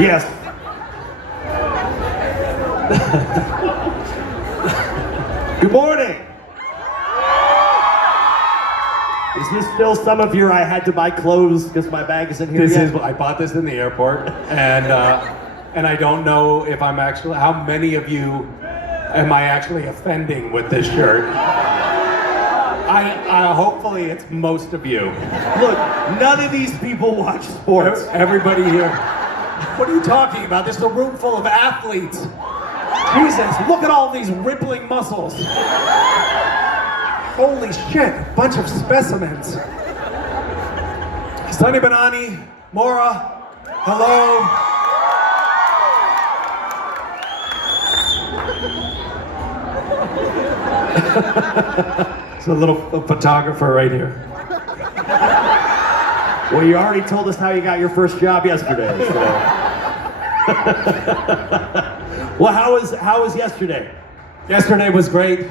Yes. Good morning. Is this still some of your I had to buy clothes because my bag isn't here yet? I bought this in the airport, and I don't know if I'm actually, how many of you am I actually offending with this shirt? I hopefully it's most of you. Look, none of these people watch sports. Everybody here. What are you talking about? This is a room full of athletes. Jesus, look at all these rippling muscles. Holy shit, bunch of specimens. Sunny Banani, Mora, hello. It's a little photographer right here. Well, you already told us how you got your first job yesterday. So. Well, how was yesterday? Yesterday was great.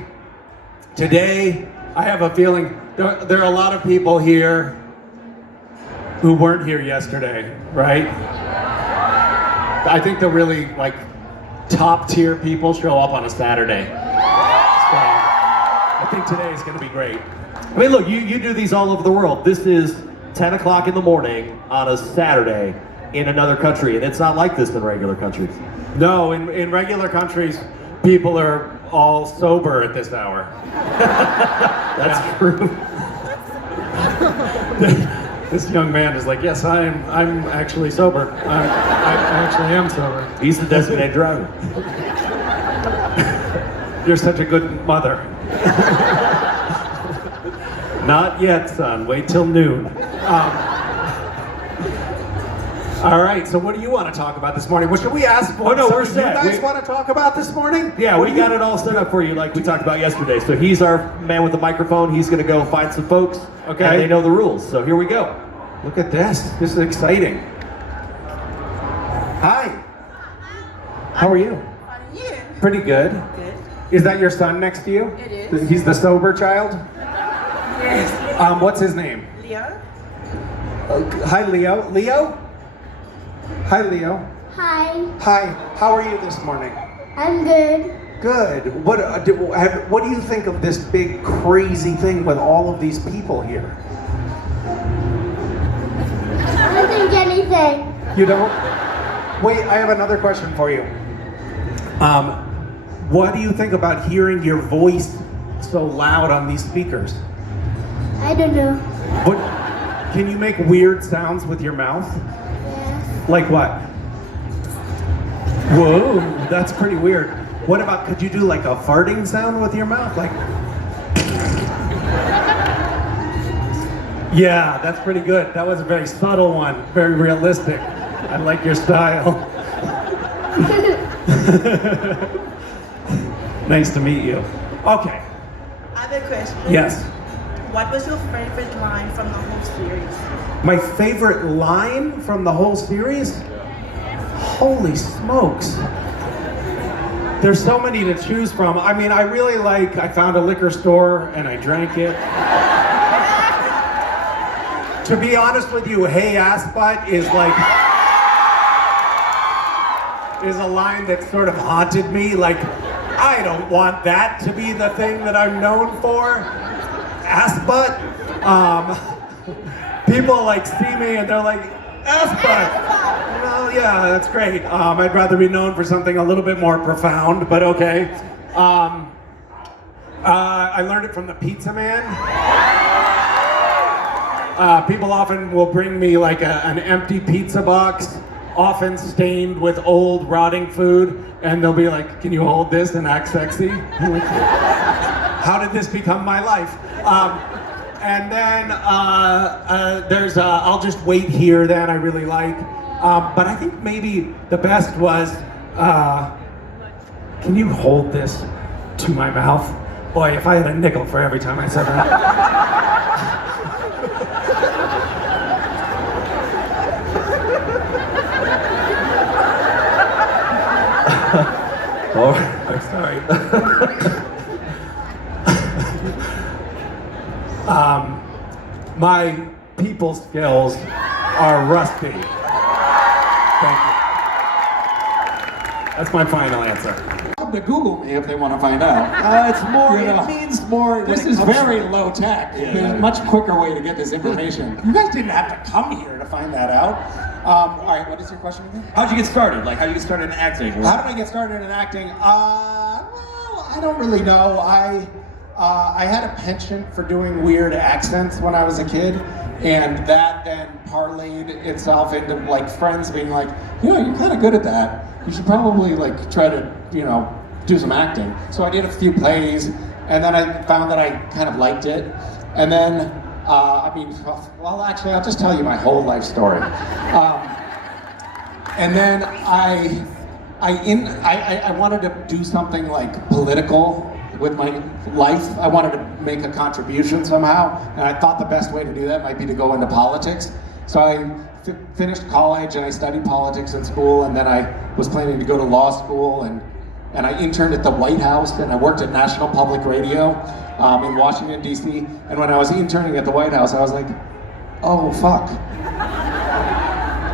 Today, I have a feeling there are a lot of people here who weren't here yesterday, right? I think the really like top tier people show up on a Saturday. So I think today is going to be great. I mean, look, you do these all over the world. This is 10 o'clock in the morning on a Saturday in another country, and it's not like this in regular countries. No, in regular countries, people are all sober at this hour. That's true. This young man is like, yes, I'm actually sober. I actually am sober. He's the designated driver. You're such a good mother. Not yet, son. Wait till noon. All right, so what do you want to talk about this morning? What should we ask? Oh, no, we're set. You guys want to talk about this morning? Yeah, we got it all set up for you like we talked about yesterday. So he's our man with the microphone. He's going to go find some folks. Okay. And they know the rules. So here we go. Look at this. This is exciting. Hi. How are you? How are you? Pretty good. Good. Is that your son next to you? It is. He's the sober child? Yes. What's his name? Leo? Hi, Leo. Leo? Hi, Leo. Hi, Hi. How are you this morning? I'm good. Good. What do you think of this big crazy thing with all of these people here? I don't think anything. You don't? Wait, I have another question for you. What do you think about hearing your voice so loud on these speakers? I don't know. What? Can you make weird sounds with your mouth? Yes. Like what? Whoa, that's pretty weird. What about, could you do like a farting sound with your mouth? Like, yeah, that's pretty good. That was a very subtle one, very realistic. I like your style. Nice to meet you. Okay, I have a question. yes. What was your favorite line from the whole series? My favorite line from the whole series? Holy smokes. There's so many to choose from. I mean, I really like, I found a liquor store and I drank it. To be honest with you, hey ass butt is like, is a line that sort of haunted me. Like, I don't want that to be the thing that I'm known for. Ass butt. People like see me and they're like, ass butt. Well, yeah, that's great. I'd rather be known for something a little bit more profound, but okay. I learned it from the pizza man. People often will bring me like an empty pizza box, often stained with old rotting food, and they'll be like, can you hold this and act sexy? I'm like, how did this become my life? And then there's I'll just wait here that I really like. But I think maybe the best was, can you hold this to my mouth? Boy, if I had a nickel for every time I said that. Oh, I'm sorry. My people skills are rusty. Thank you. That's my final answer. Come to Google me if they want to find out. It's more. You know, It means more. This is very low tech. Yeah. There's a much quicker way to get this information. You guys didn't have to come here to find that out. All right, what is your question again? How'd you get started? Like, how'd you get started in acting? How did I get started in acting? Well, I don't really know. I had a penchant for doing weird accents when I was a kid, and that then parlayed itself into like friends being like, you know, you're kind of good at that. You should probably like try to, you know, do some acting. So I did a few plays, and then I found that I kind of liked it, and then. Well, actually, I'll just tell you my whole life story. And then I wanted to do something like political with my life. I wanted to make a contribution somehow, and I thought the best way to do that might be to go into politics. So I finished college and I studied politics in school, and then I was planning to go to law school, and I interned at the White House, and I worked at National Public Radio in Washington, D.C. And when I was interning at the White House, I was like, oh, fuck.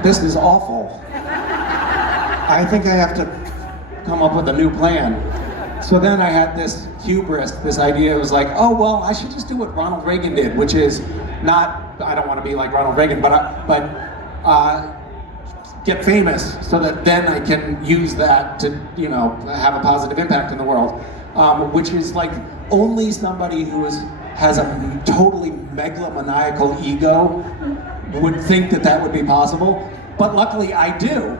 This is awful. I think I have to come up with a new plan. So then I had this hubris, this idea. It was like, oh, well, I should just do what Ronald Reagan did, which is not, I don't want to be like Ronald Reagan, but get famous so that then I can use that to, you know, have a positive impact in the world, which is like only somebody who has a totally megalomaniacal ego would think that that would be possible, but luckily I do.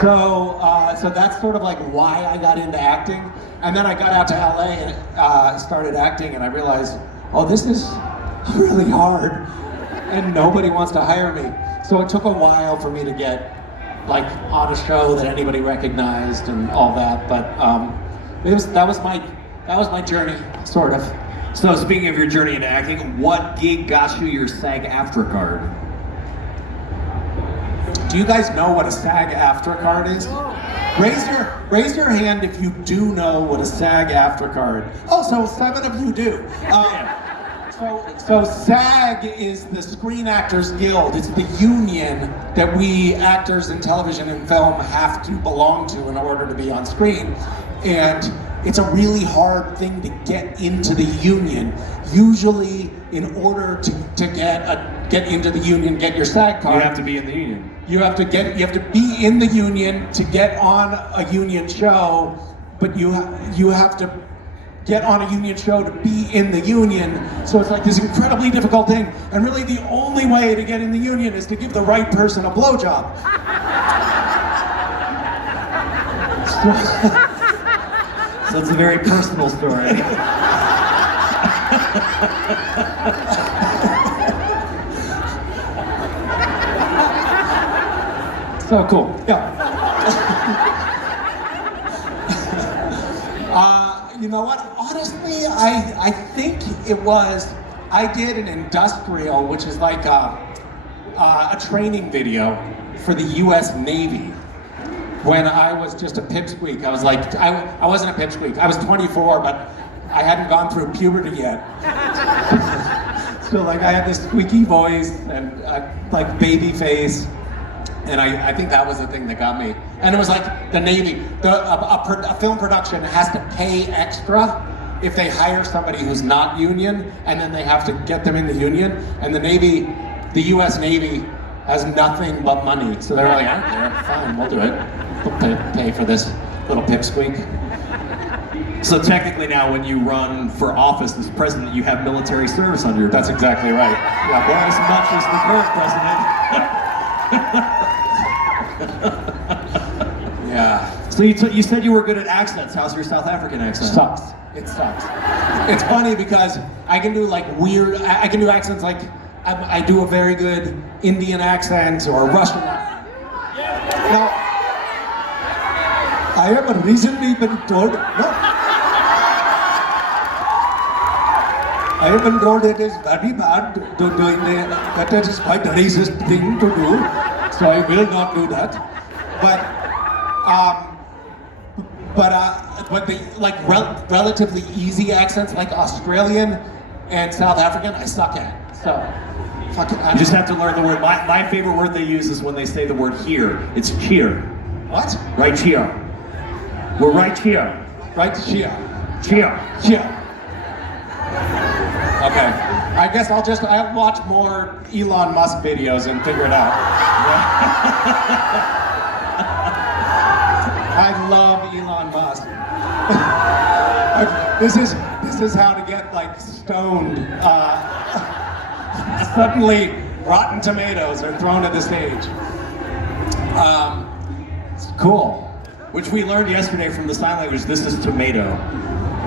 So that's sort of like why I got into acting, and then I got out to LA and started acting, and I realized, oh, this is really hard, and nobody wants to hire me. So it took a while for me to get like on a show that anybody recognized and all that, but that was my journey, sort of. So speaking of your journey into acting, what gig got you your SAG-AFTRA card? Do you guys know what a SAG-AFTRA card is? Raise your hand if you do know what a SAG-AFTRA card. Oh, so 7 of you do. So SAG is the Screen Actors Guild. It's the union that we actors in television and film have to belong to in order to be on screen. And it's a really hard thing to get into the union. Usually, in order to get into the union, get your SAG card, You have to be in the union. You have to be in the union to get on a union show, but you have to get on a union show to be in the union. So it's like this incredibly difficult thing, and really the only way to get in the union is to give the right person a blowjob. So it's a very personal story. So cool, yeah. You know what? Honestly, I think it was, I did an industrial, which is like a training video for the U.S. Navy. When I was just a pipsqueak, I was like, I wasn't a pipsqueak. I was 24, but I hadn't gone through puberty yet. So like I had this squeaky voice and like baby face. And I think that was the thing that got me. And it was like the Navy, a film production has to pay extra if they hire somebody who's not union, and then they have to get them in the union. And the Navy, the U.S. Navy, has nothing but money. So they're like, I don't care, fine, we'll do it. We'll pay for this little pipsqueak. So technically now when you run for office as president, you have military service under your belt. That's exactly right. Yeah, well, as much as the current president. Yeah. So you said you were good at accents. How's your South African accent? Sucks. It sucks. It's funny because I can do like weird, I can do accents like, I do a very good Indian accent or Russian accent. Now, I have recently been told, I have been told it is very bad to doing that it is quite a racist thing to do, so I will not do that. But the like relatively easy accents like Australian and South African, I suck at. So, fucking. You just have to learn the word. My favorite word they use is when they say the word here. It's cheer. What? Right here. We're right here. Right here. Here. Here. Okay. I guess I'll watch more Elon Musk videos and figure it out. I love Elon Musk. This is how to get like stoned. Suddenly, Rotten Tomatoes are thrown to the stage. Cool. Which we learned yesterday from the sign language. This is tomato.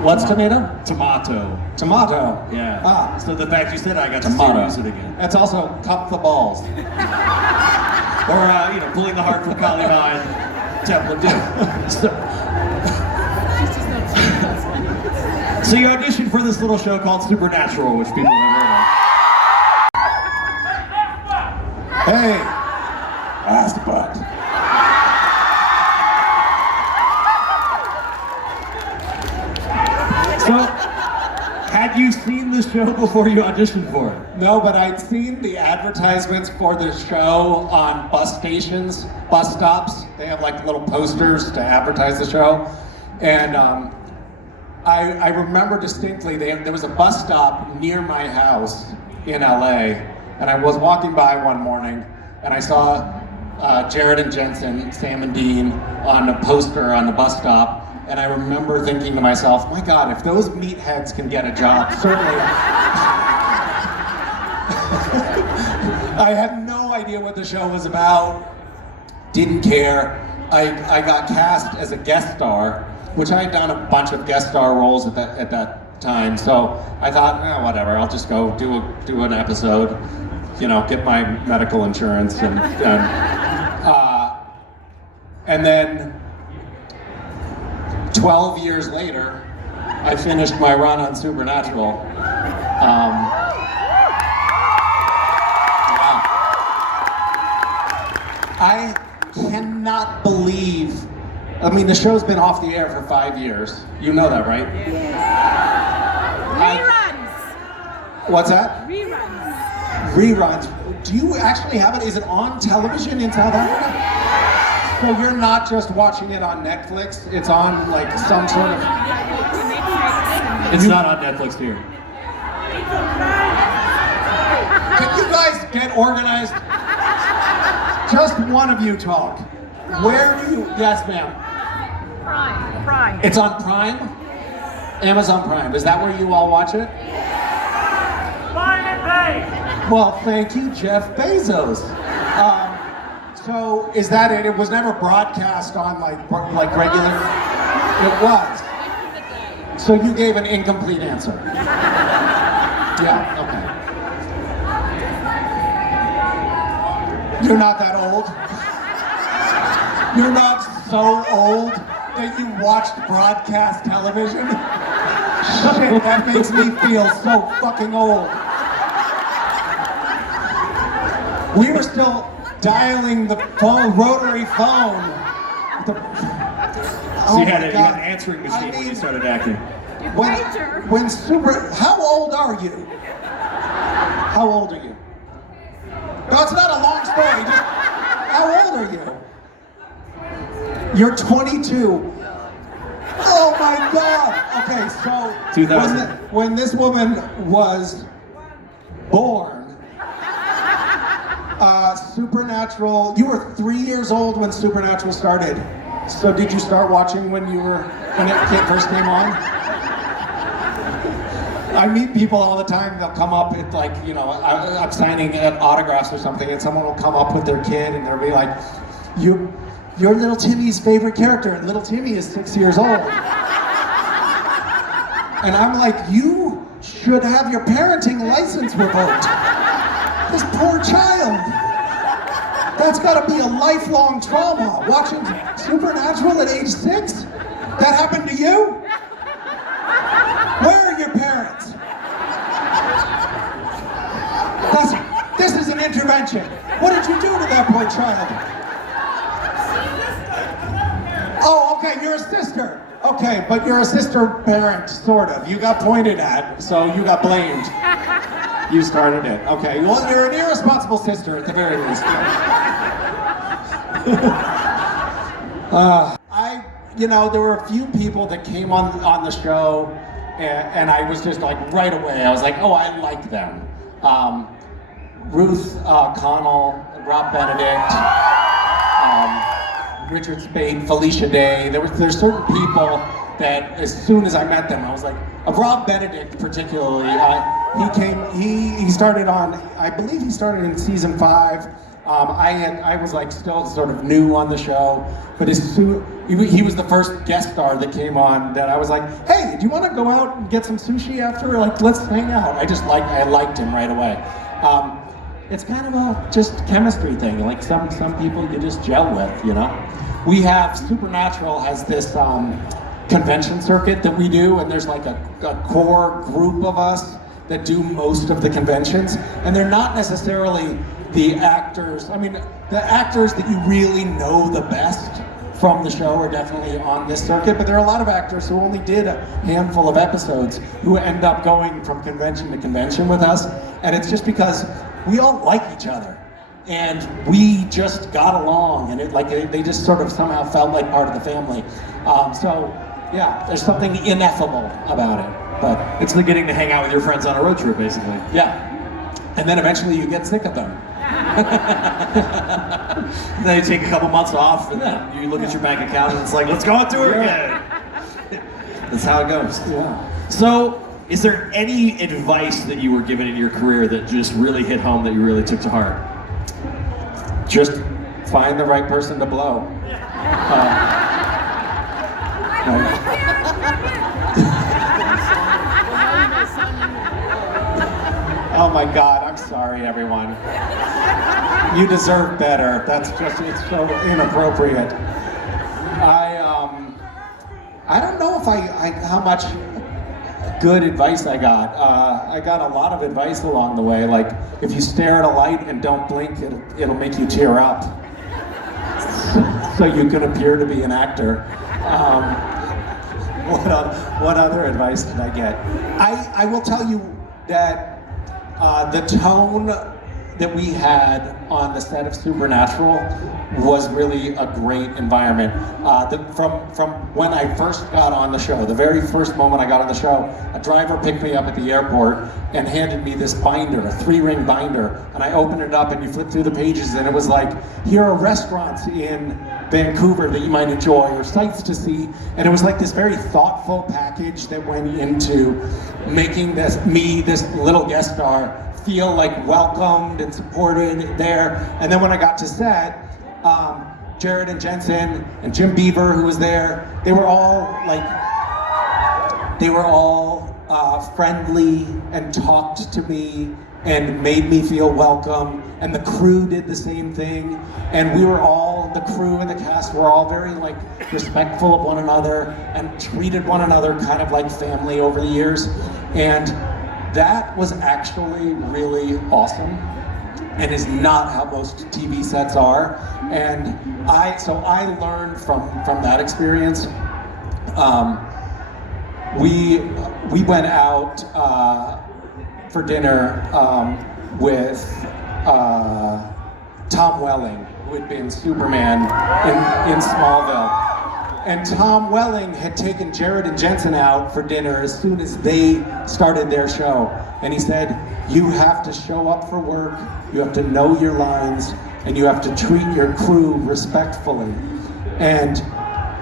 What's tomato? Tomato. Tomato. Yeah. Ah. So the fact you said it, I got Tomato. to use it again. It's also cup the balls. Or pulling the heart from Kaliman Temple Doom. So you auditioned for this little show called Supernatural, which people have heard of. Hey, ass butt. So, had you seen the show before you auditioned for it? No, but I'd seen the advertisements for the show on bus stations, bus stops. They have like little posters to advertise the show. And I remember distinctly, there was a bus stop near my house in LA. And I was walking by one morning and I saw Jared and Jensen, Sam and Dean on a poster on the bus stop. And I remember thinking to myself, my God, if those meatheads can get a job, certainly. I had no idea what the show was about, didn't care. I got cast as a guest star, which I had done a bunch of guest star roles at that time. So I thought, whatever, I'll just go do an episode, get my medical insurance and then 12 years later, I finished my run on Supernatural. Yeah. I cannot believe, the show's been off the air for 5 years. You know that, right? Reruns. What's that? Reruns. Reruns. Do you actually have it? Is it on television in South Africa? So you're not just watching it on Netflix, it's on like some sort of... It's not on Netflix here. Can you guys get organized? Just one of you talk. Where do you... Yes, ma'am. Prime. It's on Prime? Amazon Prime. Is that where you all watch it? Well, thank you, Jeff Bezos. So is that it? It was never broadcast on like regular? It was. So you gave an incomplete answer. Yeah, okay. You're not that old. You're not so old that you watched broadcast television. Shit, that makes me feel so fucking old. We were still dialing the phone, rotary phone. So you had an answering machine when you started acting. How old are you? How old are you? No, it's not a long story. Just, how old are you? You're 22. Oh my God. Okay, so 2000. when this woman was born, Supernatural, you were 3 years old when Supernatural started. So did you start watching when it first came on? I meet people all the time, they'll come up, it's like, I'm signing autographs or something, and someone will come up with their kid and they'll be like, you're little Timmy's favorite character, and little Timmy is 6 years old. And I'm like, you should have your parenting license revoked. This poor child. That's gotta be a lifelong trauma. Watching Supernatural at age 6? That happened to you? Where are your parents? This is an intervention. What did you do to that poor child? Oh, okay, you're a sister. Okay, but you're a sister parent, sort of. You got pointed at, so you got blamed. You started it. Okay, well, you're an irresponsible sister at the very least. There were a few people that came on the show, and I was just like right away. I was like, oh, I like them. Ruth Connell, Rob Benedict, Richard Spade, Felicia Day. There's certain people that as soon as I met them, I was like, Rob Benedict particularly. He started on, I believe he started in season 5. I was like still sort of new on the show, but he was the first guest star that came on that I was like, hey, do you want to go out and get some sushi after? Like, let's hang out. I liked him right away. It's kind of a just chemistry thing. Like some people you just gel with, you know? We have Supernatural has this convention circuit that we do, and there's like a core group of us that do most of the conventions, and they're not necessarily the actors. I mean, the actors that you really know the best from the show are definitely on this circuit, but there are a lot of actors who only did a handful of episodes who end up going from convention to convention with us, and it's just because we all like each other, and we just got along, and they just sort of somehow felt like part of the family. So yeah, there's something ineffable about it. But It's like getting to hang out with your friends on a road trip, basically. yeah, and then eventually you get sick of them. Then you take a couple months off, and then you look at your bank account, and it's like, let's go on tour again. That's how it goes. Yeah. So, is there any advice that you were given in your career that just really hit home, that you really took to heart? Just find the right person to blow. Oh my God, I'm sorry, everyone. You deserve better. It's so inappropriate. I don't know if how much good advice I got. I got a lot of advice along the way, like if you stare at a light and don't blink, it'll make you tear up. So you can appear to be an actor. What other advice did I get? I will tell you that the tone that we had on the set of Supernatural was really a great environment. From when I first got on the show, the very first moment I got on the show, a driver picked me up at the airport and handed me this binder, a 3-ring binder, and I opened it up and you flip through the pages and it was like, here are restaurants in Vancouver that you might enjoy or sights to see, and it was like this very thoughtful package that went into making this little guest star feel like welcomed and supported there. And then when I got to set, Jared and Jensen and Jim Beaver, who was there, they were all friendly and talked to me and made me feel welcome, and the crew did the same thing, and the crew and the cast were all very respectful of one another and treated one another kind of like family over the years, and that was actually really awesome and is not how most TV sets are, and I learned from that experience. We went out for dinner with Tom Welling, who had been Superman in Smallville. And Tom Welling had taken Jared and Jensen out for dinner as soon as they started their show. And he said, you have to show up for work, you have to know your lines, and you have to treat your crew respectfully. And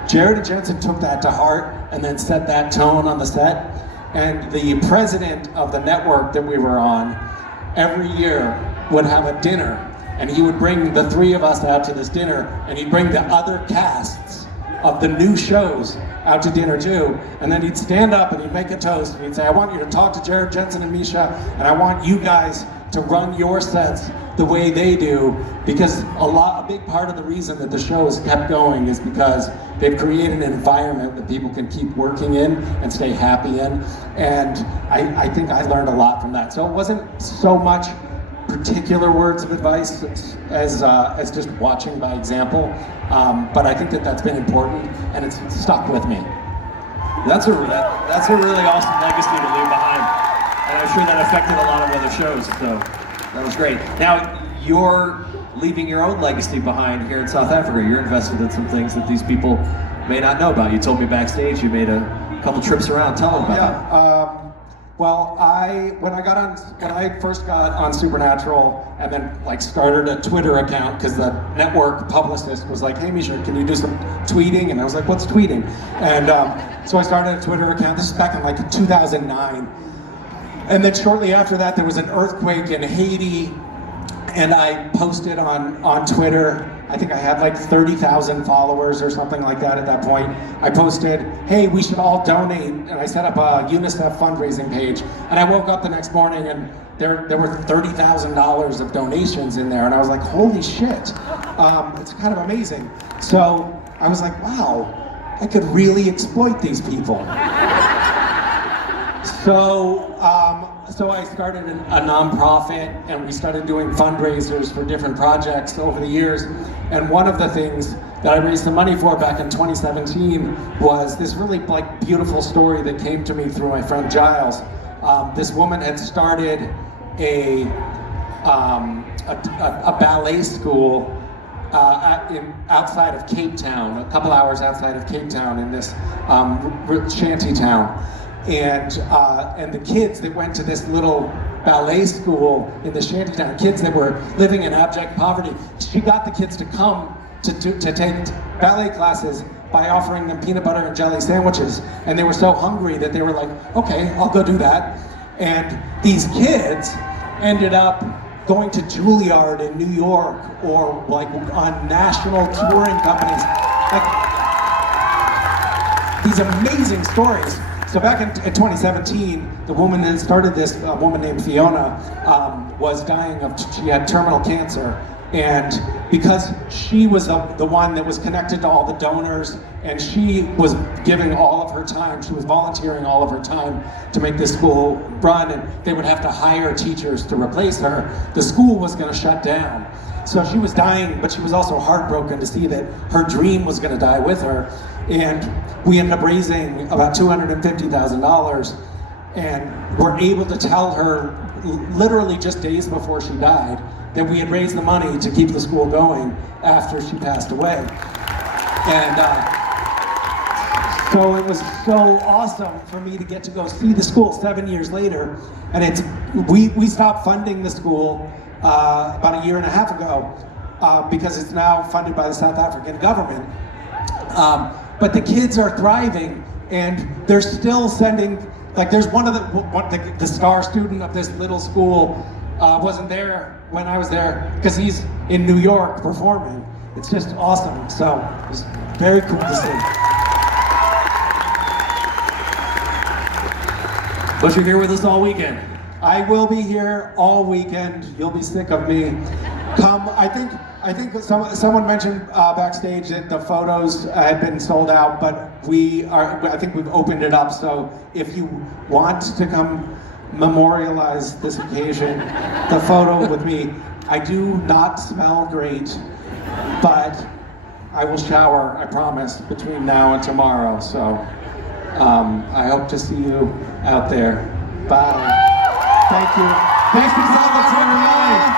Jared and Jensen took that to heart and then set that tone on the set. And the president of the network that we were on every year would have a dinner, and he would bring the 3 of us out to this dinner, and he'd bring the other casts of the new shows out to dinner too, and then he'd stand up and he'd make a toast and he'd say, I want you to talk to Jared, Jensen, and Misha, and I want you guys to run your sets the way they do, because a big part of the reason that the show has kept going is because they've created an environment that people can keep working in and stay happy in, and I think I learned a lot from that. So it wasn't so much particular words of advice as just watching by example, but I think that's been important and it's stuck with me. That's a really awesome legacy to leave behind, and I'm sure that affected a lot of other shows. So that was great. Now, you're leaving your own legacy behind here in South Africa. You're invested in some things that these people may not know about. You told me backstage you made a couple trips around. Tell them about that. Well, when I first got on Supernatural and then like started a Twitter account because the network publicist was like, "Hey Misha, can you do some tweeting?" And I was like, "What's tweeting?" And so I started a Twitter account. This is back in like 2009. And then shortly after that, there was an earthquake in Haiti, and I posted on Twitter. I think I had like 30,000 followers or something like that at that point. I posted, "Hey, we should all donate," and I set up a UNICEF fundraising page. And I woke up the next morning and there were $30,000 of donations in there, and I was like, "Holy shit!" It's kind of amazing. So I was like, "Wow, I could really exploit these people." So I started a nonprofit, and we started doing fundraisers for different projects over the years. And one of the things that I raised the money for back in 2017 was this really like beautiful story that came to me through my friend Giles. This woman had started a ballet school outside of Cape Town, a couple hours outside of Cape Town, in this shanty town. And the kids that went to this little ballet school in the shantytown, kids that were living in abject poverty, she got the kids to come to take ballet classes by offering them peanut butter and jelly sandwiches. And they were so hungry that they were like, "Okay, I'll go do that." And these kids ended up going to Juilliard in New York, or like on national touring companies. Like, these amazing stories. So back in 2017, the woman that started this, a woman named Fiona, was dying she had terminal cancer. And because she was the one that was connected to all the donors, and she was giving all of her time, she was volunteering all of her time to make this school run, and they would have to hire teachers to replace her, the school was gonna shut down. So she was dying, but she was also heartbroken to see that her dream was gonna die with her. And we ended up raising about $250,000, and were able to tell her literally just days before she died that we had raised the money to keep the school going after she passed away. And so it was so awesome for me to get to go see the school 7 years later. And we stopped funding the school about a year and a half ago because it's now funded by the South African government. But the kids are thriving, and they're still sending, like there's the star student of this little school wasn't there when I was there because he's in New York performing. It's just awesome. So it's very cool to see. But you're here with us all weekend. I will be here all weekend. You'll be sick of me. Come, I think someone mentioned backstage that the photos had been sold out, but I think we've opened it up. So if you want to come memorialize this occasion, the photo with me, I do not smell great, but I will shower, I promise, between now and tomorrow. So I hope to see you out there. Bye. Thank you. Thanks for coming.